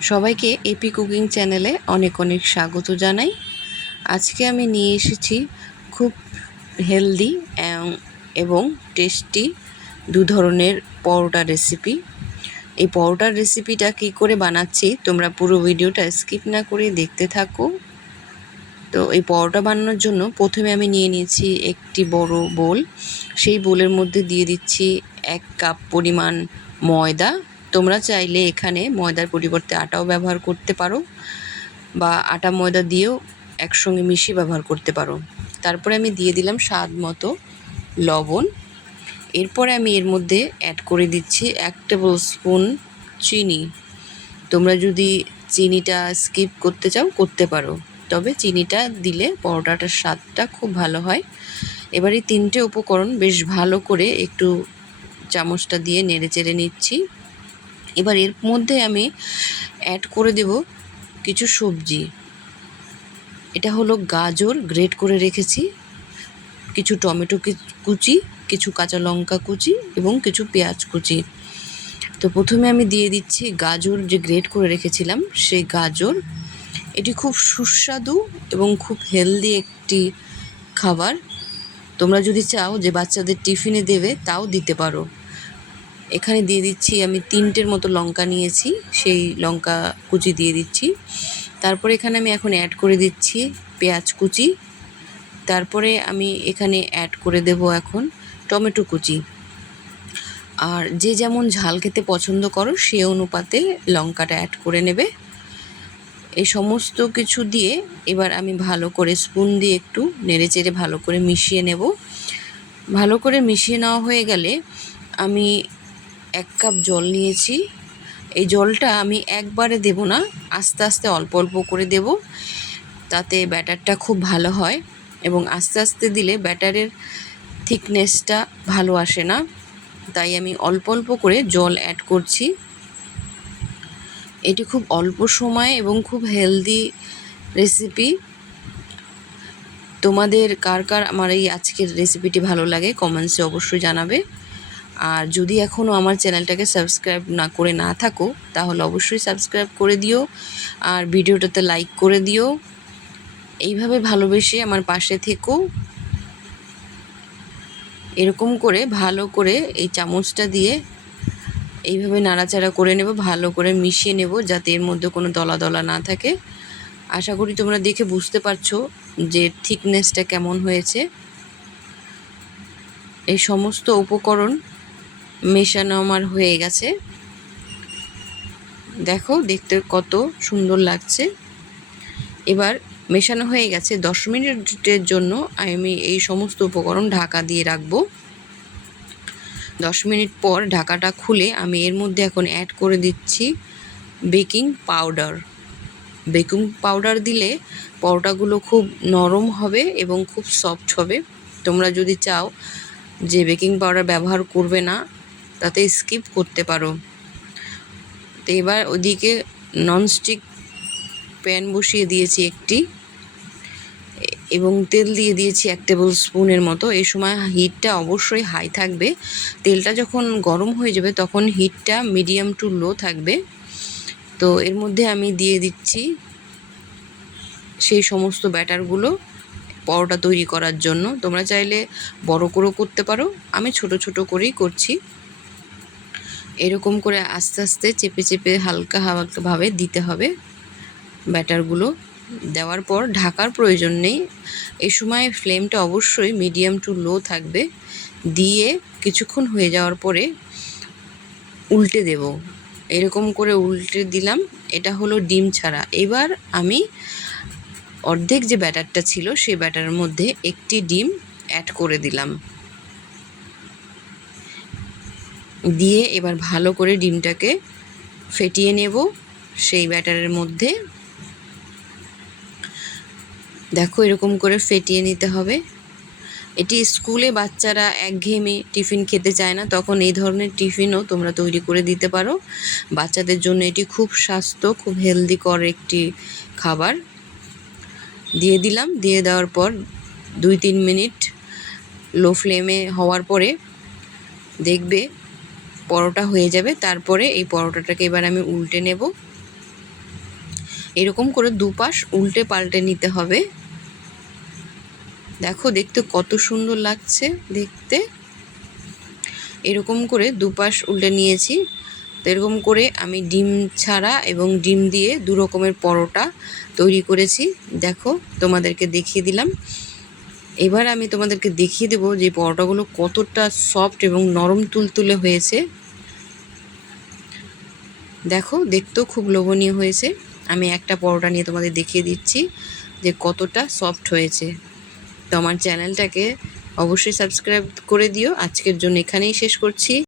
সবাইকে AP cooking চ্যানেলে অনেক অনেক স্বাগত জানাই। আজকে আমি নিয়ে এসেছি খুব হেলদি এবং টেস্টি দু ধরনের পরোটা রেসিপি। এই পরোটার রেসিপিটা কী করে বানাচ্ছি তোমরা পুরো ভিডিওটা স্কিপ না করে দেখতে থাকো। তো এই পরোটা বানানোর জন্য প্রথমে আমি নিয়ে নিয়েছি একটি বড় বোল। সেই বোলের মধ্যে দিয়ে দিচ্ছি 1 কাপ পরিমাণ ময়দা। তোমরা চাইলে এখানে ময়দার পরিবর্তে আটাও ব্যবহার করতে পারো বা আটা ময়দা দিয়েও একসঙ্গে মিশিয়ে ব্যবহার করতে পারো। তারপরে আমি দিয়ে দিলাম স্বাদ মতো লবণ। এরপরে আমি এর মধ্যে অ্যাড করে দিচ্ছি 1 টেবিল স্পুন চিনি। তোমরা যদি চিনিটা স্কিপ করতে চাও করতে পারো, তবে চিনিটা দিলে পরোটাটার স্বাদটা খুব ভালো হয়। এবার এই 3টে উপকরণ বেশ ভালো করে একটু চামচটা দিয়ে নেড়ে চেড়ে নিচ্ছি। এবার এর মধ্যে আমি অ্যাড করে দেব কিছু সবজি। এটা হলো গাজর গ্রেট করে রেখেছি, কিছু টমেটো কুচি, কিছু কাঁচা লঙ্কা কুচি এবং কিছু পেঁয়াজ কুচি। তো প্রথমে আমি দিয়ে দিচ্ছি গাজর, যে গ্রেট করে রেখেছিলাম সেই গাজর। এটি খুব সুস্বাদু এবং খুব হেলদি একটি খাবার। তোমরা যদি চাও যে বাচ্চাদের টিফিনে দেবে তাও দিতে পারো। এখানে দিয়ে দিচ্ছি আমি 3টের মতো লঙ্কা নিয়েছি, সেই লঙ্কা কুচি দিয়ে দিচ্ছি। তারপরে এখানে আমি এখন অ্যাড করে দিচ্ছি পেঁয়াজ কুচি। তারপরে আমি এখানে অ্যাড করে দেব এখন টমেটো কুচি। আর যে যেমন ঝাল খেতে পছন্দ করো সে অনুপাতে লঙ্কাটা অ্যাড করে নেবে। এই সমস্ত কিছু দিয়ে এবার আমি ভালো করে স্পুন দিয়ে একটু নেড়ে চেড়ে ভালো করে মিশিয়ে নেব। ভালো করে মিশিয়ে নেওয়া হয়ে গেলে আমি 1 কাপ জল নিয়েছি। এই জলটা আমি একবারে দেব না, আস্তে আস্তে অল্প অল্প করে দেব, তাতে ব্যাটারটা খুব ভালো হয়। এবং আস্তে আস্তে দিলে ব্যাটারের থিকনেসটা ভালো আসে না, তাই আমি অল্প অল্প করে জল অ্যাড করছি। এটি খুব অল্প সময় এবং খুব হেলদি রেসিপি। তোমাদের কার কার আমার এই আজকের রেসিপিটি ভালো লাগে কমেন্টসে অবশ্যই জানাবে। আর যদি এখনও আমার চ্যানেলটাকে সাবস্ক্রাইব না থাকো তাহলে অবশ্যই সাবস্ক্রাইব করে দিও আর ভিডিওটাতে লাইক করে দিও। এইভাবে ভালোবেসে আমার পাশে থেকো। এরকম করে ভালো করে এই চামচটা দিয়ে এইভাবে নাড়াচাড়া করে নেব, ভালো করে মিশিয়ে নেব যাতে এর মধ্যে কোনো দলা দলা না থাকে। আশা করি তোমরা দেখে বুঝতে পারছো যে থিকনেসটা কেমন হয়েছে। এই সমস্ত উপকরণ মেশানো আমার হয়ে গেছে, দেখো দেখতে কত সুন্দর লাগছে। এবার মেশানো হয়ে গেছে, 10 মিনিটের জন্য আমি এই সমস্ত উপকরণ ঢাকা দিয়ে রাখবো। 10 মিনিট পর ঢাকাটা খুলে আমি এর মধ্যে এখন অ্যাড করে দিচ্ছি বেকিং পাউডার। বেকিং পাউডার দিলে পরোটাগুলো খুব নরম হবে এবং খুব সফট হবে। তোমরা যদি চাও যে বেকিং পাউডার ব্যবহার করবে না তাতে স্কিপ করতে পারো। তো এবার ওদিকে ননস্টিক প্যান বসিয়ে দিয়েছি একটি এবং তেল দিয়ে দিয়েছি 1 টেবিল স্পুনের মতো। এই সময় হিটটা অবশ্যই হাই থাকবে। তেলটা যখন গরম হয়ে যাবে তখন হিটটা মিডিয়াম টু লো থাকবে। তো এর মধ্যে আমি দিয়ে দিচ্ছি সেই সমস্ত ব্যাটারগুলো পরোটা তৈরি করার জন্য। তোমরা চাইলে বড় করেও করতে পারো, আমি ছোট ছোট করেই করছি। এরকম করে আস্তে আস্তে চেপে চেপে হালকা হালকাভাবে দিতে হবে ব্যাটারগুলো। দেওয়ার পর ঢাকার প্রয়োজন নেই, এই সময় ফ্লেমটা অবশ্যই মিডিয়াম টু লো থাকবে। দিয়ে কিছুক্ষণ হয়ে যাওয়ার পরে উল্টে দেব। এরকম করে উল্টে দিলাম। এটা হলো ডিম ছাড়া। এবার আমি অর্ধেক যে ব্যাটারটা ছিল সেই ব্যাটারের মধ্যে একটি ডিম অ্যাড করে দিলাম। দিয়ে এবার ভালো করে ডিমটাকে ফেটিয়ে নেব সেই ব্যাটারের মধ্যে। দেখো এরকম করে ফেটিয়ে নিতে হবে। এটি স্কুলে বাচ্চারা একঘেয়েমি টিফিন খেতে চায় না, তখন এই ধরনের টিফিনও তোমরা তৈরি করে দিতে পারো। বাচ্চাদের জন্য এটি খুব স্বাস্থ্য, খুব হেলদিকর একটি খাবার। দিয়ে দিলাম। দিয়ে দেওয়ার পর 2-3 মিনিট লো ফ্লেমে হওয়ার পরে দেখবে পরোটা হয়ে যাবে। তারপরে এই পরোটাটাকে এবার আমি উল্টে নেব। এরকম করে দুপাশ উল্টে পাল্টে নিতে হবে। দেখো দেখতে কত সুন্দর লাগছে দেখতে। এরকম করে দুপাশ উল্টে নিয়েছি। তো এরকম করে আমি ডিম ছাড়া এবং ডিম দিয়ে দু রকমের পরোটা তৈরি করেছি। দেখো তোমাদেরকে দেখিয়ে দিলাম। এবার আমি তোমাদেরকে দেখিয়ে দেবো যে পরোটাগুলো কতটা সফট এবং নরম তুলতুলে হয়েছে। দেখো দেখতেও খুব লোভনীয় হয়েছে। আমি একটা পরোটা নিয়ে তোমাদের দেখিয়ে দিচ্ছি যে কতটা সফট হয়েছে। তো আমার চ্যানেলটাকে অবশ্যই সাবস্ক্রাইব করে দিও। আজকের জন্য এখানেই শেষ করছি।